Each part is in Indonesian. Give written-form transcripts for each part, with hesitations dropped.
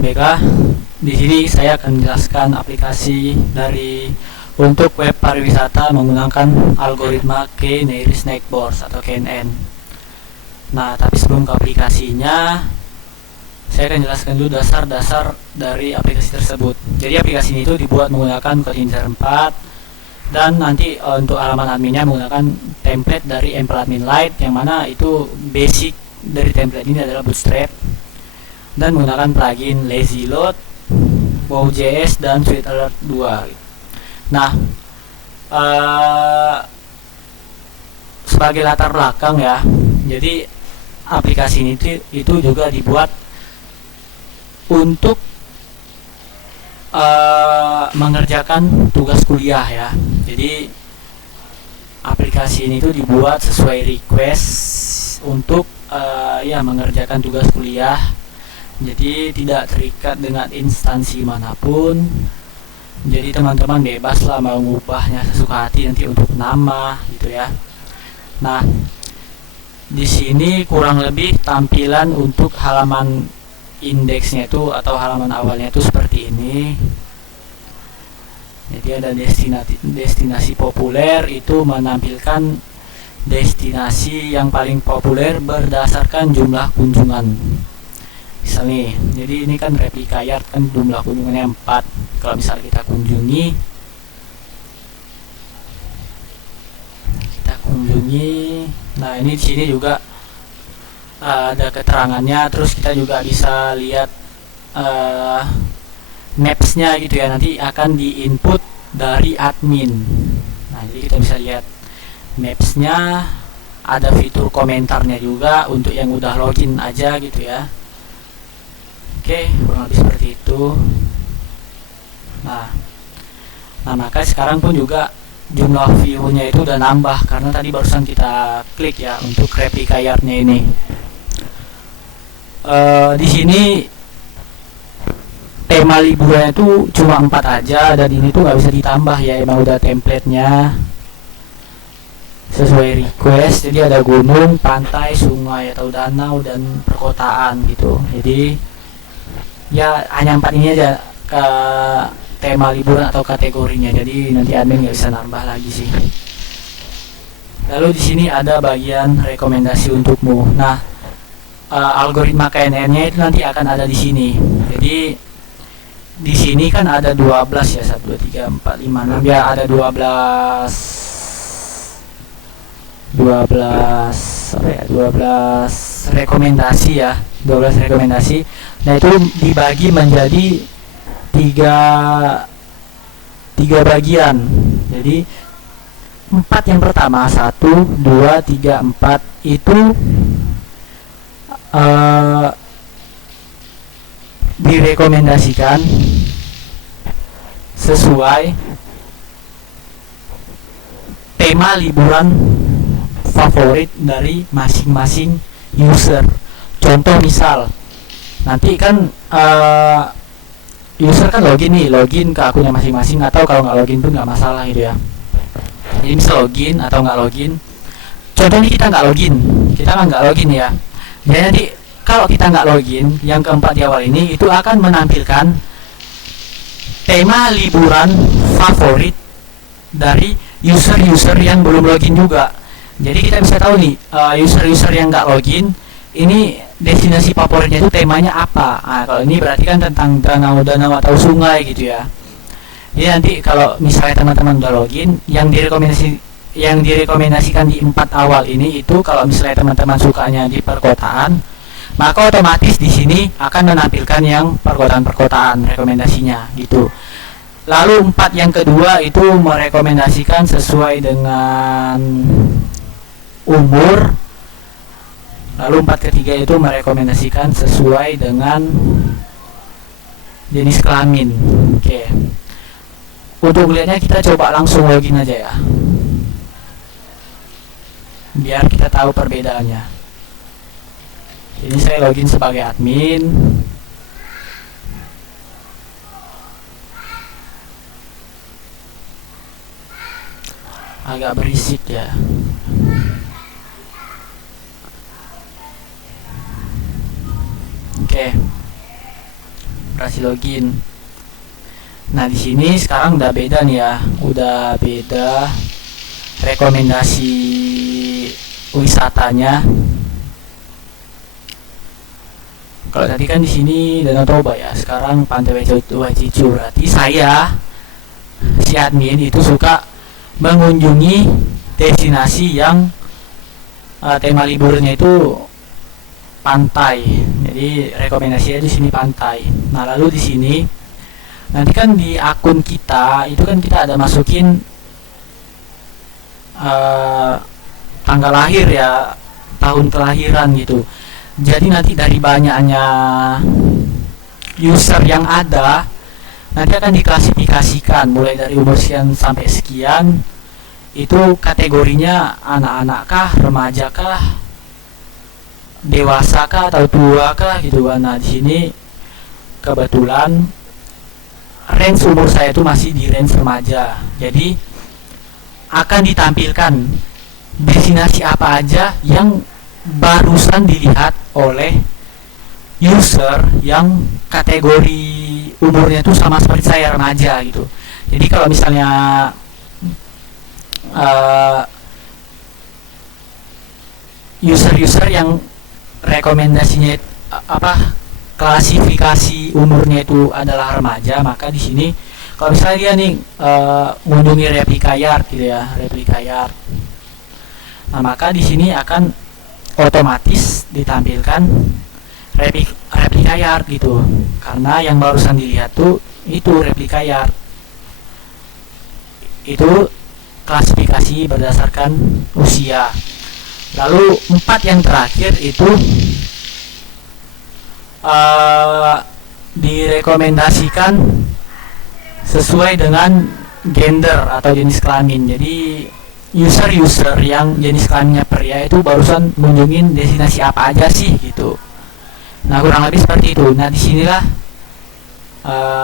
Baiklah, di sini saya akan menjelaskan aplikasi untuk web pariwisata menggunakan algoritma K-Nearest Neighbors atau KNN. Nah, tapi sebelum ke aplikasinya, saya akan jelaskan dulu dasar-dasar dari aplikasi tersebut. Jadi aplikasi ini itu dibuat menggunakan kode integer 4, dan nanti untuk halaman adminnya menggunakan template dari Ample Admin Lite, yang mana itu basic dari template ini adalah Bootstrap, dan menggunakan plugin Lazy Load, Wow.js, dan Sweet Alert 2. Nah, sebagai latar belakang ya, jadi aplikasi ini itu juga dibuat untuk mengerjakan tugas kuliah ya. Jadi aplikasi ini itu dibuat sesuai request untuk mengerjakan tugas kuliah. Jadi tidak terikat dengan instansi manapun. Jadi teman-teman bebas lah mau mengubahnya sesuka hati nanti untuk nama gitu ya. Nah, di sini kurang lebih tampilan untuk halaman indeksnya itu atau halaman awalnya itu seperti ini. Jadi ada destinasi populer, itu menampilkan destinasi yang paling populer berdasarkan jumlah kunjungan. Misal nih, jadi ini kan replika yard kan jumlah kunjungannya 4. Kalau misalnya kita kunjungi, nah ini di sini juga ada keterangannya. Terus kita juga bisa lihat maps-nya gitu ya, nanti akan di-input dari admin. Nah, jadi kita bisa lihat maps-nya, ada fitur komentarnya juga untuk yang udah login aja gitu ya. Oke, kurang lebih seperti itu. Nah, maka sekarang pun juga jumlah view-nya itu udah nambah karena tadi barusan kita klik ya untuk replika yard-nya ini. Di sini tema liburan itu cuma 4 aja, dan ini tuh nggak bisa ditambah ya, emang udah template-nya sesuai request. Jadi ada gunung, pantai, sungai atau danau, dan perkotaan gitu. Jadi ya hanya 4 ini aja ke tema liburan atau kategorinya. Jadi nanti admin nggak bisa nambah lagi sih. Lalu di sini ada bagian rekomendasi untukmu. Nah, algoritma KNN-nya itu nanti akan ada di sini. Jadi di sini kan ada 12 ya, 1 2 3 4 5 6 ya, ada 12 rekomendasi ya, 12 rekomendasi. Nah, itu dibagi menjadi tiga bagian. Jadi 4 yang pertama, 1 2 3 4 itu direkomendasikan sesuai tema liburan favorit dari masing-masing user. Contoh misal nanti kan user kan login ke akunnya masing-masing, atau kalau nggak login pun nggak masalah gitu ya. Jadi bisa login atau nggak login. Contohnya kita nggak login ya. Jadi nanti kalau kita nggak login, yang keempat di awal ini itu akan menampilkan tema liburan favorit dari user-user yang belum login juga. Jadi kita bisa tahu nih, user-user yang nggak login ini destinasi favoritnya itu temanya apa. Nah, kalau ini berarti kan tentang danau atau sungai gitu ya. Jadi nanti kalau misalnya teman-teman udah login, yang direkomendasikan di 4 awal ini itu kalau misalnya teman-teman sukanya di perkotaan, maka otomatis di sini akan menampilkan yang perkotaan rekomendasinya gitu. Lalu 4 yang kedua itu merekomendasikan sesuai dengan umur. Lalu 4 ketiga itu merekomendasikan sesuai dengan jenis kelamin. Oke. Untuk melihatnya kita coba langsung login aja ya, biar kita tahu perbedaannya. Ini saya login sebagai admin. Agak berisik ya. Oke. berhasil login. Nah, di sini sekarang udah beda nih ya, udah beda rekomendasi wisatanya. Kalau tadi kan di sini Danau Toba ya, sekarang Pantai Wajicu. Berarti saya si admin itu suka mengunjungi destinasi yang tema liburnya itu pantai. Jadi rekomendasinya di sini pantai. Nah, lalu di sini nanti kan di akun kita itu kan kita ada masukin tanggal lahir ya, tahun kelahiran gitu. Jadi nanti dari banyaknya user yang ada, nanti akan diklasifikasikan mulai dari umur sekian sampai sekian. Itu kategorinya anak-anak kah, remaja kah, dewasa kah, atau tua kah gitu kan. Nah, di sini kebetulan range umur saya itu masih di range remaja. Jadi akan ditampilkan destinasi apa aja yang barusan dilihat oleh user yang kategori umurnya itu sama seperti saya, remaja gitu. Jadi kalau misalnya user-user yang rekomendasinya klasifikasi umurnya itu adalah remaja, maka di sini kalau misalnya dia nih mengunjungi replika yard gitu ya, replika yard. Nah, maka di sini akan otomatis ditampilkan replika yard gitu, karena yang barusan dilihat tuh itu replika yard. Itu klasifikasi berdasarkan usia. Lalu 4 yang terakhir itu direkomendasikan sesuai dengan gender atau jenis kelamin. Jadi user-user yang jenis kelaminnya pria itu barusan mengunjungi destinasi apa aja sih gitu. Nah, kurang lebih seperti itu. Nah, disinilah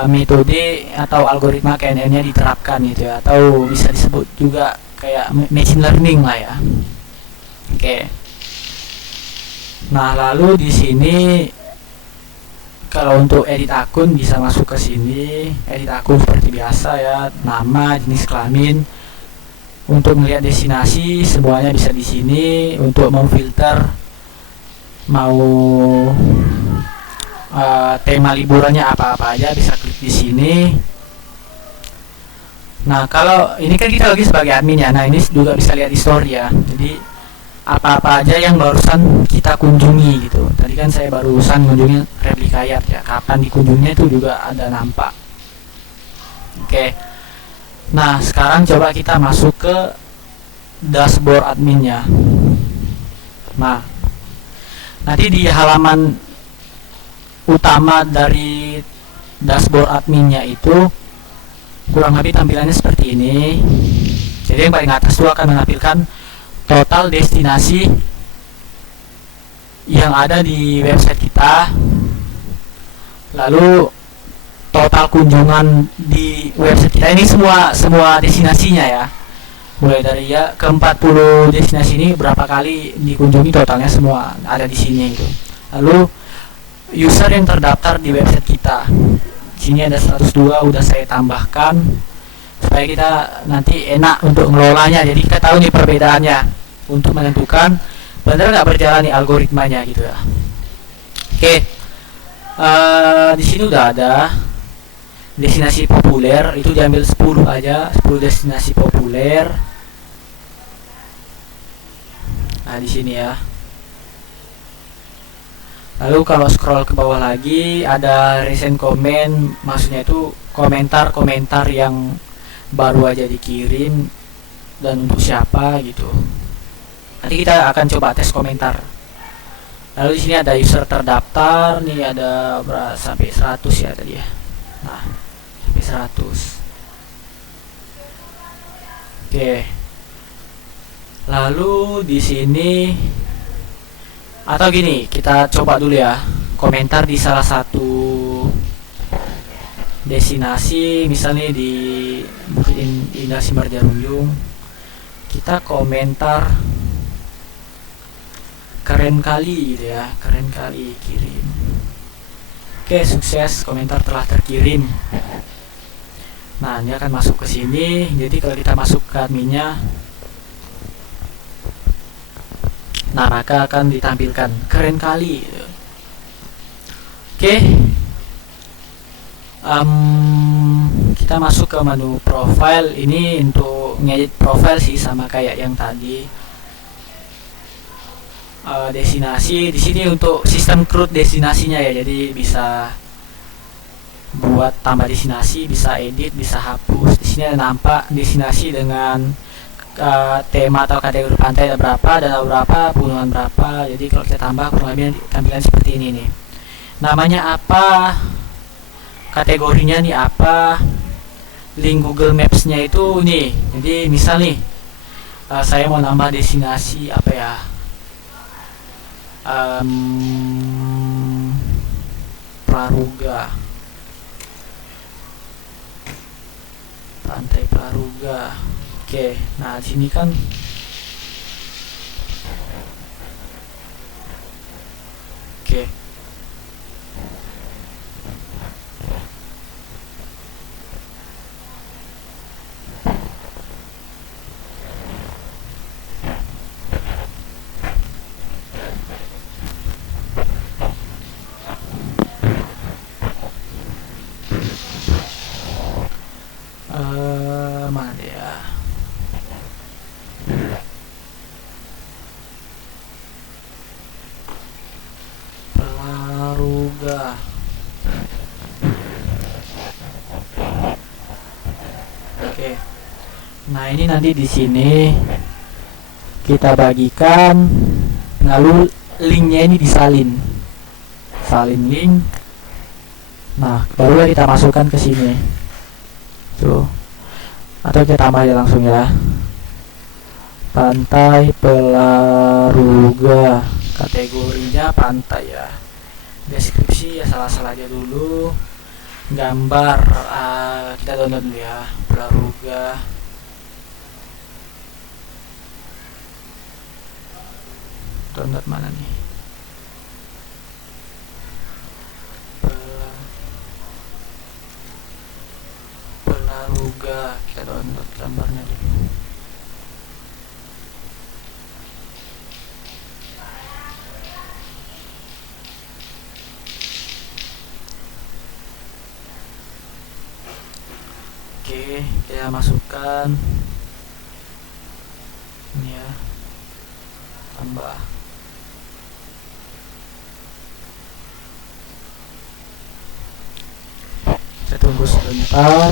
metode atau algoritma KNN-nya diterapkan gitu ya, atau bisa disebut juga kayak machine learning lah ya. Oke. Nah, lalu di sini kalau untuk edit akun bisa masuk ke sini, edit akun seperti biasa ya, nama, jenis kelamin. Untuk melihat destinasi semuanya bisa di sini. Untuk memfilter mau tema liburannya apa-apa aja bisa klik di sini. Nah, kalau ini kan kita lagi sebagai admin ya. Nah, ini juga bisa lihat history ya. Jadi apa-apa aja yang barusan kita kunjungi gitu. Tadi kan saya barusan kunjungi replika yard ya. Kapan dikunjunginya itu juga ada nampak. Oke. Nah, sekarang coba kita masuk ke dashboard adminnya. Nah, nanti di halaman utama dari dashboard adminnya itu kurang lebih tampilannya seperti ini. Jadi yang paling atas itu akan menampilkan total destinasi yang ada di website kita, lalu total kunjungan di website kita ini semua destinasinya ya, mulai dari ya ke 40 destinasi ini berapa kali dikunjungi, totalnya semua ada di sini gitu. Lalu user yang terdaftar di website kita, sini ada 102 udah saya tambahkan supaya kita nanti enak untuk ngelolanya. Jadi kita tahu nih perbedaannya untuk menentukan benar nggak berjalan nih algoritmanya gitu ya. Oke, di sini udah ada destinasi populer, itu diambil 10 aja, 10 destinasi populer. Nah, di sini ya. Lalu kalau scroll ke bawah lagi ada recent comment, maksudnya itu komentar-komentar yang baru aja dikirim dan untuk siapa gitu. Nanti kita akan coba tes komentar. Lalu di sini ada user terdaftar, nih ada sampai 100 ya tadi ya. Nah, sampai 100. Oke. Lalu di sini atau gini, kita coba dulu ya komentar di salah satu destinasi, misalnya di Bukit Indah Simarjaruyung. Kita komentar keren kali gitu ya, keren kali, kirim. Oke, sukses, komentar telah terkirim. Nah, ini akan masuk ke sini. Jadi kalau kita masuk ke adminnya, Naraka akan ditampilkan. Keren kali. Oke. Kita masuk ke menu profile. Ini untuk ngedit profile sih, sama kayak yang tadi. Destinasi di sini untuk sistem CRUD destinasinya ya, jadi bisa buat tambah destinasi, bisa edit, bisa hapus. Di sini ada nampak destinasi dengan tema atau kategori pantai ada berapa, dan berapa, pegunungan berapa. Jadi kalau kita tambah kurang lebih tampilan seperti ini nih. Namanya apa, kategorinya nih apa, link Google Maps-nya itu nih. Jadi misal nih saya mau nambah destinasi apa ya, Praruga, Pantai Praruga. Oke, nah di sini kan oke. Mana ya? Praruga. Oke. Nah, ini nanti di sini kita bagikan, lalu linknya ini disalin. Salin link. Nah, baru kita masukkan ke sini. Tuh. Atau kita tambah aja langsung ya. Pantai Praruga, kategorinya pantai ya. Deskripsi ya salah-salah aja dulu. Gambar kita download dulu ya, Praruga. Download mana nih? Praruga, kita download gambarnya dulu. Oke, kita masukkan ini ya, tambah. Kita tunggu sebentar.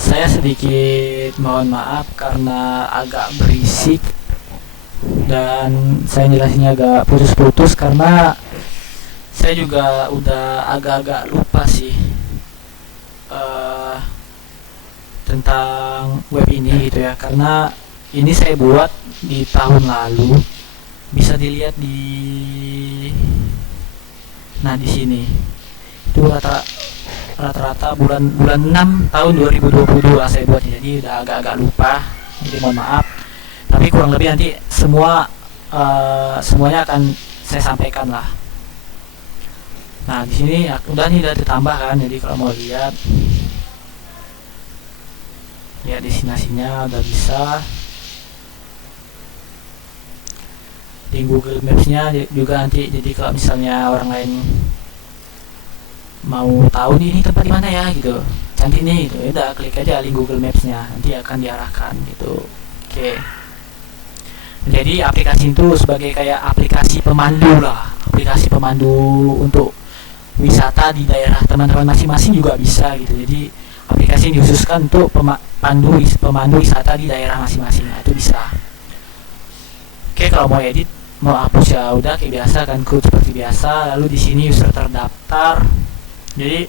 Saya sedikit mohon maaf karena agak berisik dan saya jelasinnya agak putus-putus karena saya juga udah agak-agak lupa sih tentang web ini gitu ya, karena ini saya buat di tahun lalu. Bisa dilihat di di sini itu rata-rata bulan 6 tahun 2022 saya buat, jadi udah agak-agak lupa, jadi mohon maaf, tapi kurang lebih nanti semuanya akan saya sampaikan lah. Nah, di sini udah ditambah kan, jadi kalau mau lihat ya destinasinya udah bisa. Di Google Maps-nya juga nanti, jadi kalau misalnya orang lain mau tahu nih ini tempat di mana ya gitu, cantik nih gitu, udah klik aja link Google Maps-nya, nanti akan diarahkan gitu. Oke. Jadi aplikasi itu sebagai kayak aplikasi pemandu lah, aplikasi pemandu untuk wisata di daerah teman-teman masing-masing juga bisa gitu. Jadi aplikasi yang dikhususkan untuk pemandu wisata di daerah masing-masing, nah, itu bisa. Oke, kalau mau edit, mau hapus ya udah kayak biasa kan, CRUD seperti biasa. Lalu di sini user terdaftar. Jadi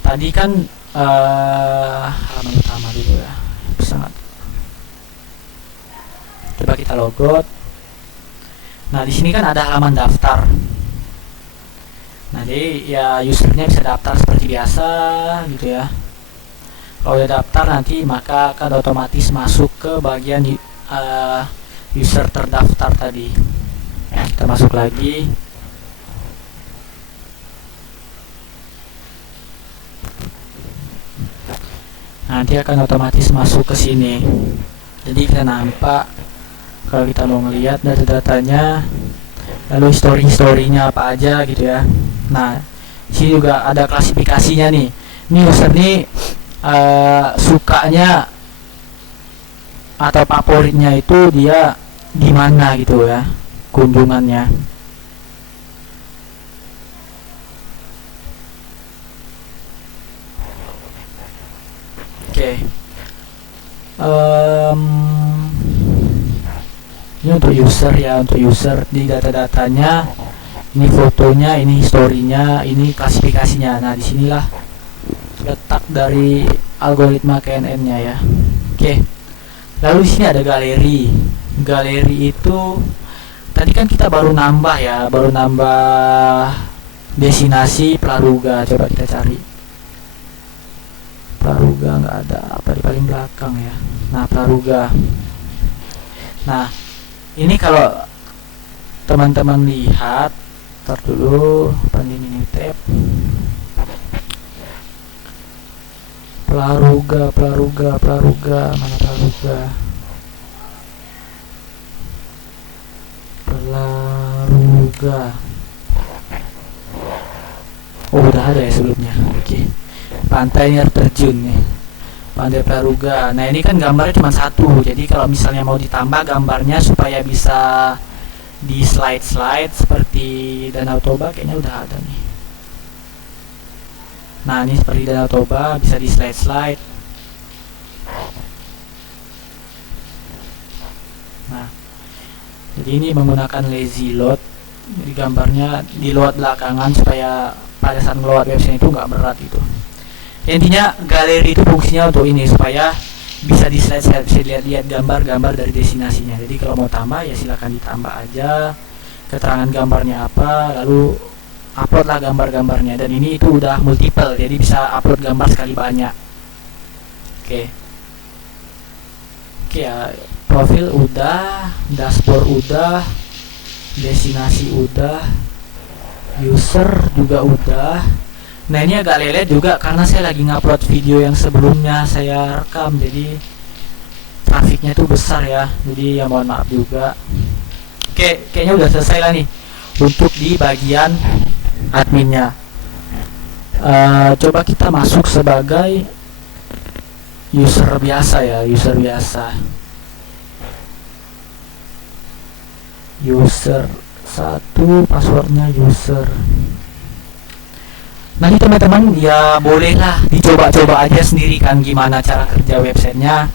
tadi kan halaman utama dulu ya, sangat. Coba kita logout. Nah, di sini kan ada halaman daftar. Nah, jadi ya usernya bisa daftar seperti biasa gitu ya. Kalau udah daftar nanti maka akan otomatis masuk ke bagian user terdaftar tadi. Kita masuk lagi. Nanti akan otomatis masuk ke sini. Jadi kita nampak kalau kita mau ngelihat data-datanya, lalu historinya apa aja gitu ya. Nah, sini juga ada klasifikasinya nih. Ini user nih sukanya atau favoritnya itu dia di mana gitu ya, kunjungannya. Oke. Ini untuk user ya, untuk user di data-datanya. Ini fotonya, ini historinya, ini klasifikasinya. Nah, disinilah letak dari algoritma KNN-nya ya. Oke. Lalu di sini ada galeri. Galeri itu tadi kan kita baru nambah ya, baru nambah destinasi Praruga. Coba kita cari. Praruga nggak ada, apa di paling belakang ya. Nah, Praruga. Nah, ini kalau teman-teman lihat, ntar dulu, ini tab. Praruga, mana Praruga? Oh, udah ada ya sebelumnya. Oke. Pantai air terjun nih, Pantai Praruga. Nah, ini kan gambarnya cuma satu, jadi kalau misalnya mau ditambah gambarnya supaya bisa di slide seperti Danau Toba, kayaknya udah ada nih. Nah, ini seperti Danau Toba, bisa di slide. Nah, jadi ini menggunakan lazy load, jadi gambarnya di load belakangan supaya pada saat ngeload website itu nggak berat gitu. Intinya galeri itu fungsinya untuk ini, supaya bisa di slide, bisa lihat gambar-gambar dari destinasinya. Jadi kalau mau tambah ya silakan ditambah aja keterangan gambarnya apa, lalu upload lah gambar-gambarnya. Dan ini itu udah multiple, jadi bisa upload gambar sekali banyak. Oke ya, profil udah, dashboard udah, destinasi udah, user juga udah. Nah, ini agak lelet juga karena saya lagi ngupload video yang sebelumnya saya rekam, jadi trafiknya itu besar ya, jadi ya mohon maaf juga. Oke, kayaknya udah selesai lah nih untuk di bagian adminnya. Coba kita masuk sebagai user biasa ya, user 1, passwordnya user. Nanti teman-teman ya bolehlah dicoba-coba aja sendiri kan gimana cara kerja websitenya,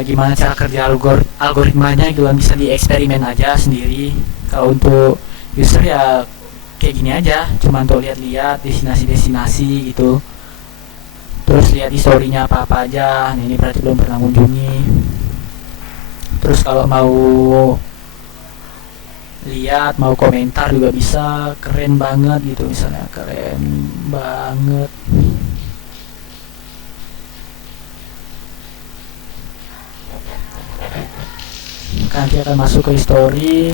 gimana cara kerja algoritmanya gitu, bisa dieksperimen aja sendiri. Kalau untuk user ya kayak gini aja, cuma untuk lihat-lihat destinasi gitu, terus lihat historinya apa-apa aja. Nah, ini berarti belum pernah mengunjungi. Terus kalau mau lihat, mau komentar juga bisa, keren banget gitu, misalnya keren banget. Nanti akan masuk ke history.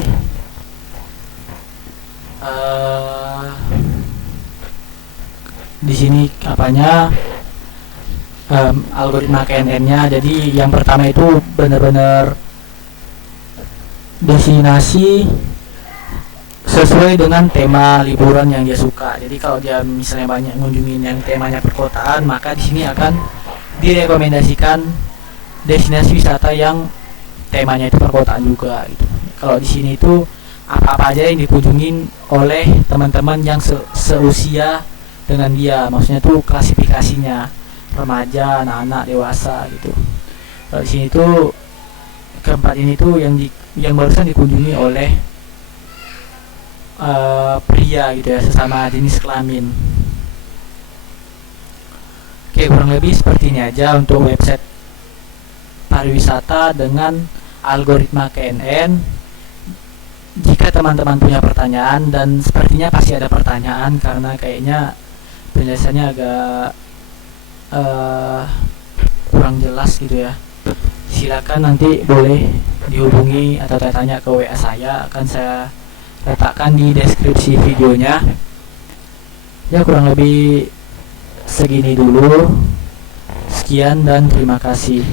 Di sini apanya, algoritma KNN-nya. Jadi yang pertama itu benar-benar destinasi sesuai dengan tema liburan yang dia suka. Jadi kalau dia misalnya banyak ngunjungin yang temanya perkotaan, maka di sini akan direkomendasikan destinasi wisata yang temanya itu perkotaan juga gitu. Kalau di sini itu apa-apa aja yang dikunjungin oleh teman-teman yang seusia dengan dia, maksudnya tuh klasifikasinya remaja, anak-anak, dewasa gitu. Kalau di sini tuh keempat ini tuh yang barusan dikunjungi oleh pria gitu ya, sesama jenis kelamin. Oke, kurang lebih seperti ini aja untuk website pariwisata dengan algoritma KNN. Jika teman-teman punya pertanyaan, dan sepertinya pasti ada pertanyaan karena kayaknya penjelasannya agak kurang jelas gitu ya, silakan nanti boleh dihubungi atau tanya ke WA saya, akan saya letakkan di deskripsi videonya. Ya, kurang lebih segini dulu. Sekian dan terima kasih.